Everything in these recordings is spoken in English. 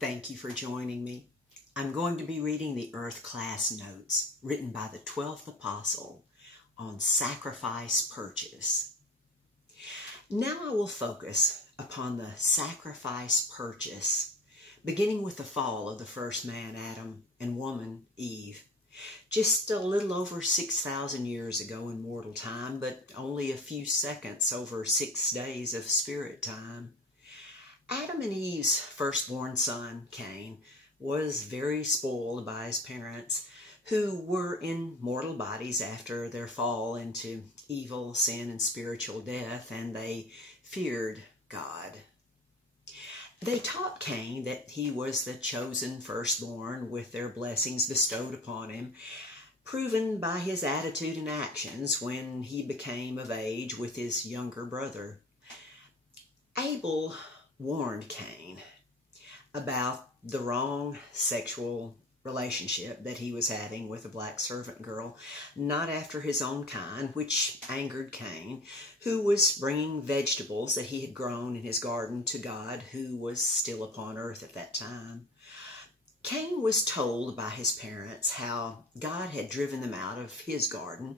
Thank you for joining me. I'm going to be reading the Earth Class Notes written by the 12th Apostle on sacrifice purchase. Now I will focus upon the sacrifice purchase, beginning with the fall of the first man, Adam, and woman, Eve. Just a little over 6,000 years ago in mortal time, but only a few seconds over 6 days of spirit time. Adam and Eve's firstborn son, Cain, was very spoiled by his parents, who were in mortal bodies after their fall into evil, sin, and spiritual death, and they feared God. They taught Cain that he was the chosen firstborn with their blessings bestowed upon him, proven by his attitude and actions when he became of age with his younger brother. Abel warned Cain about the wrong sexual relationship that he was having with a black servant girl, not after his own kind, which angered Cain, who was bringing vegetables that he had grown in his garden to God, who was still upon earth at that time. Cain was told by his parents how God had driven them out of his garden,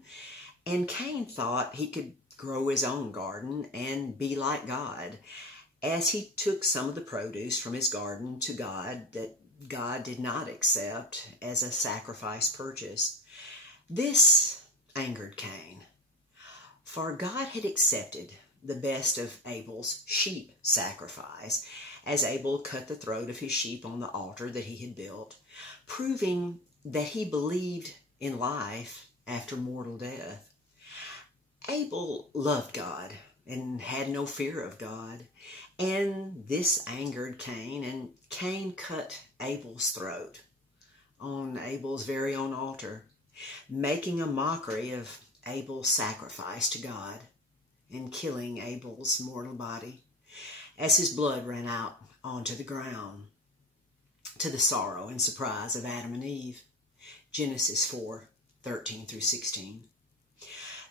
and Cain thought he could grow his own garden and be like God, as he took some of the produce from his garden to God that God did not accept as a sacrifice purchase. This angered Cain, for God had accepted the best of Abel's sheep sacrifice, as Abel cut the throat of his sheep on the altar that he had built, proving that he believed in life after mortal death. Abel loved God and had no fear of God, and this angered Cain, and Cain cut Abel's throat on Abel's very own altar, making a mockery of Abel's sacrifice to God and killing Abel's mortal body as his blood ran out onto the ground, to the sorrow and surprise of Adam and Eve. Genesis 4:13 through 16.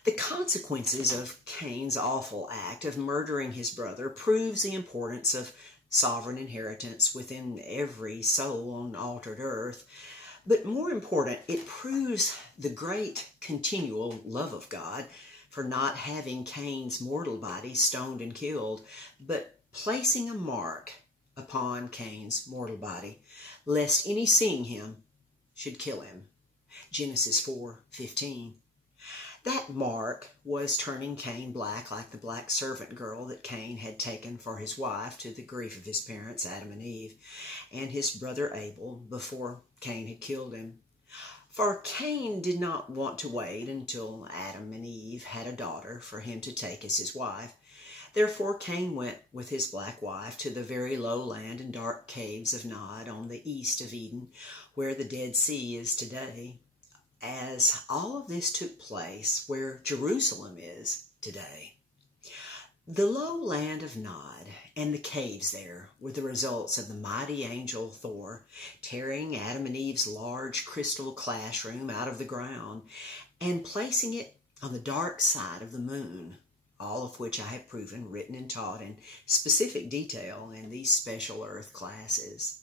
The consequences of Cain's awful act of murdering his brother proves the importance of sovereign inheritance within every soul on altered earth. But more important, it proves the great continual love of God for not having Cain's mortal body stoned and killed, but placing a mark upon Cain's mortal body, lest any seeing him should kill him. Genesis 4:15. That mark was turning Cain black like the black servant girl that Cain had taken for his wife, to the grief of his parents, Adam and Eve, and his brother Abel, before Cain had killed him. For Cain did not want to wait until Adam and Eve had a daughter for him to take as his wife. Therefore Cain went with his black wife to the very low land and dark caves of Nod on the east of Eden, where the Dead Sea is today, as all of this took place where Jerusalem is today. The low land of Nod and the caves there were the results of the mighty angel Thor tearing Adam and Eve's large crystal classroom out of the ground and placing it on the dark side of the moon, all of which I have proven, written, and taught in specific detail in these special earth classes.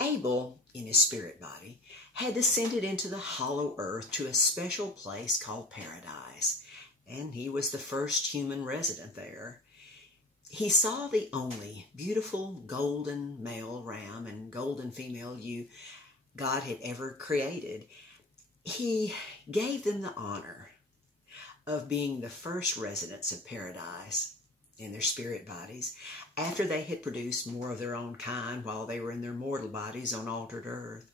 Abel, in his spirit body, had descended into the hollow earth to a special place called paradise, and he was the first human resident there. He saw the only beautiful golden male ram and golden female ewe God had ever created. He gave them the honor of being the first residents of paradise in their spirit bodies, after they had produced more of their own kind while they were in their mortal bodies on altered earth.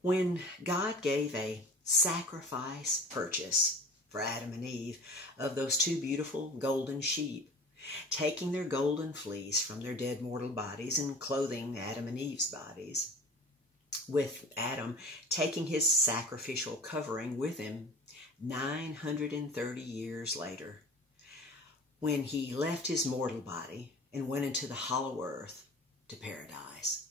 When God gave a sacrifice purchase for Adam and Eve of those two beautiful golden sheep, taking their golden fleece from their dead mortal bodies and clothing Adam and Eve's bodies, with Adam taking his sacrificial covering with him 930 years later, when he left his mortal body and went into the hollow earth to paradise.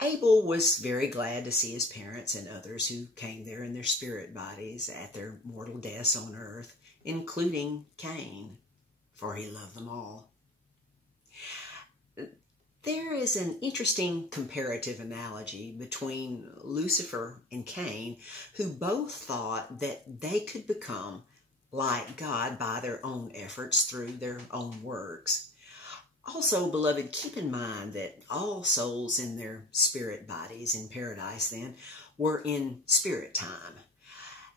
Abel was very glad to see his parents and others who came there in their spirit bodies at their mortal deaths on earth, including Cain, for he loved them all. There is an interesting comparative analogy between Lucifer and Cain, who both thought that they could become like God by their own efforts through their own works. Also, beloved, keep in mind that all souls in their spirit bodies in paradise then were in spirit time.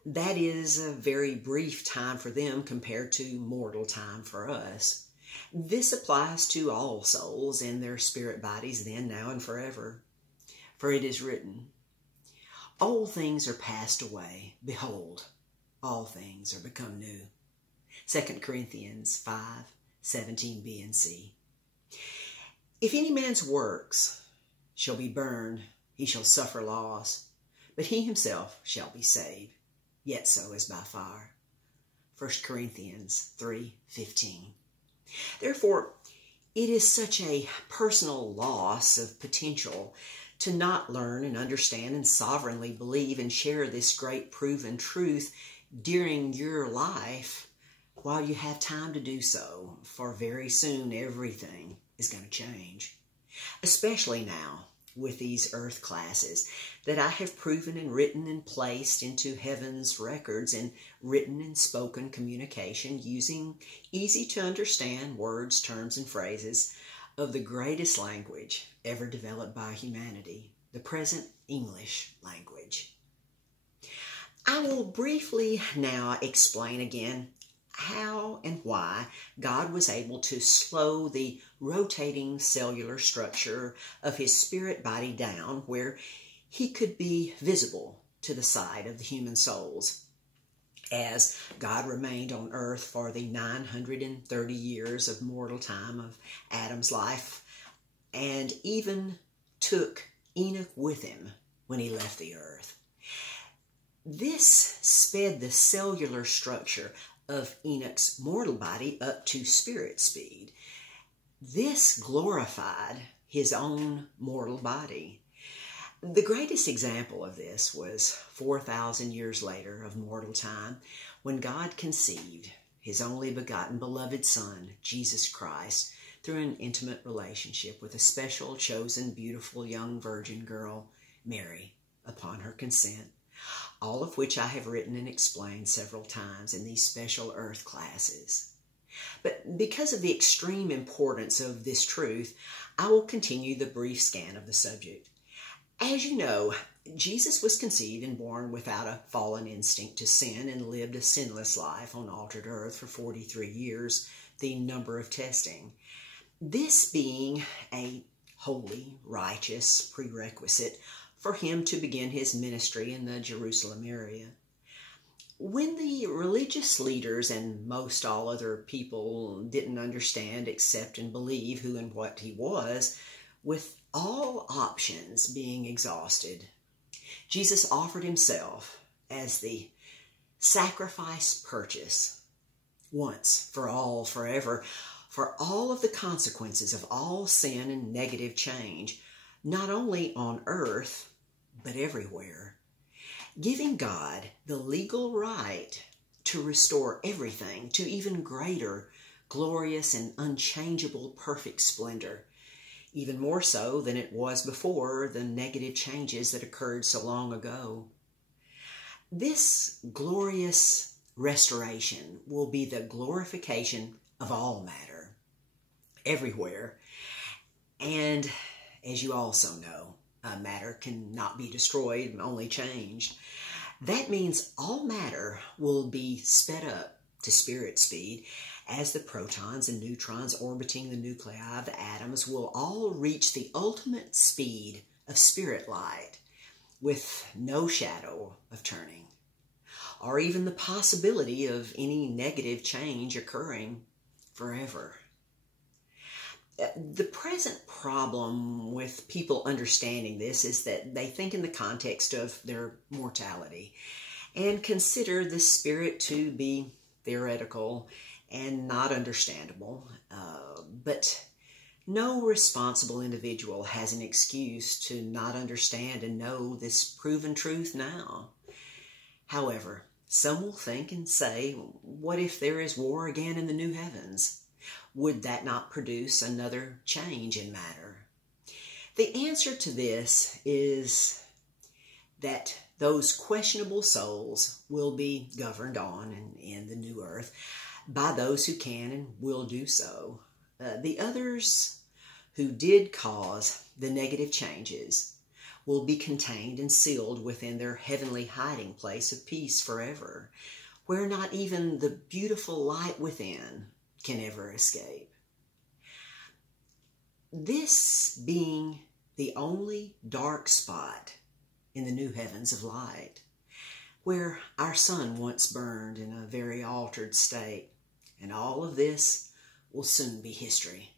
That is a very brief time for them compared to mortal time for us. This applies to all souls in their spirit bodies then, now, and forever. For it is written, "Old things are passed away. Behold, all things are become new." 2 Corinthians 5:17b and c. "If any man's works shall be burned, he shall suffer loss, but he himself shall be saved, yet so as by fire." 1 Corinthians 3:15. Therefore, it is such a personal loss of potential to not learn and understand and sovereignly believe and share this great proven truth during your life while you have time to do so, for very soon everything is going to change. Especially now with these earth classes that I have proven and written and placed into heaven's records in written and spoken communication using easy to understand words, terms, and phrases of the greatest language ever developed by humanity, the present English language. I will briefly now explain again how and why God was able to slow the rotating cellular structure of his spirit body down where he could be visible to the sight of the human souls, as God remained on earth for the 930 years of mortal time of Adam's life, and even took Enoch with him when he left the earth. This sped the cellular structure of Enoch's mortal body up to spirit speed. This glorified his own mortal body. The greatest example of this was 4,000 years later of mortal time, when God conceived his only begotten beloved Son, Jesus Christ, through an intimate relationship with a special, chosen, beautiful young virgin girl, Mary, upon her consent. All of which I have written and explained several times in these special earth classes. But because of the extreme importance of this truth, I will continue the brief scan of the subject. As you know, Jesus was conceived and born without a fallen instinct to sin and lived a sinless life on altered earth for 43 years, the number of testing. This being a holy, righteous prerequisite for him to begin his ministry in the Jerusalem area. When the religious leaders and most all other people didn't understand, accept, and believe who and what he was, with all options being exhausted, Jesus offered himself as the sacrifice purchase, once for all, forever, for all of the consequences of all sin and negative change, not only on earth, but everywhere, giving God the legal right to restore everything to even greater, glorious, and unchangeable perfect splendor, even more so than it was before the negative changes that occurred so long ago. This glorious restoration will be the glorification of all matter, everywhere, and as you also know, matter cannot be destroyed, only changed. That means all matter will be sped up to spirit speed as the protons and neutrons orbiting the nuclei of the atoms will all reach the ultimate speed of spirit light with no shadow of turning, or even the possibility of any negative change occurring forever. The present problem with people understanding this is that they think in the context of their mortality and consider the spirit to be theoretical and not understandable. But no responsible individual has an excuse to not understand and know this proven truth now. However, some will think and say, what if there is war again in the new heavens? Would that not produce another change in matter? The answer to this is that those questionable souls will be governed on and in the new earth by those who can and will do so. The others who did cause the negative changes will be contained and sealed within their heavenly hiding place of peace forever, where not even the beautiful light within can ever escape. This being the only dark spot in the new heavens of light, where our sun once burned in a very altered state, and all of this will soon be history.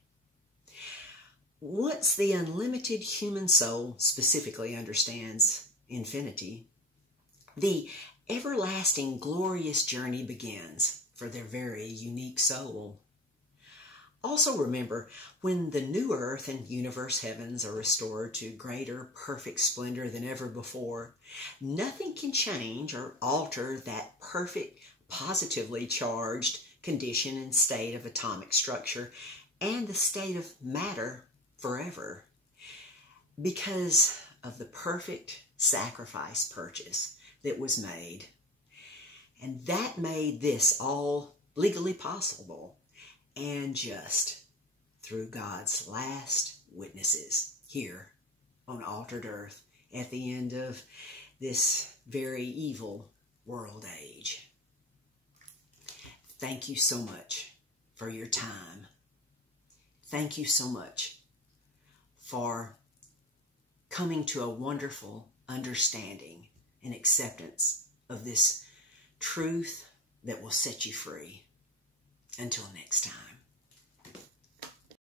Once the unlimited human soul specifically understands infinity, the everlasting glorious journey begins for their very unique soul. Also remember, when the new earth and universe heavens are restored to greater perfect splendor than ever before, nothing can change or alter that perfect, positively charged condition and state of atomic structure and the state of matter forever, because of the perfect sacrifice purchase that was made. And that made this all legally possible and just through God's last witnesses here on altered earth at the end of this very evil world age. Thank you so much for your time. Thank you so much for coming to a wonderful understanding and acceptance of this truth that will set you free. Until next time.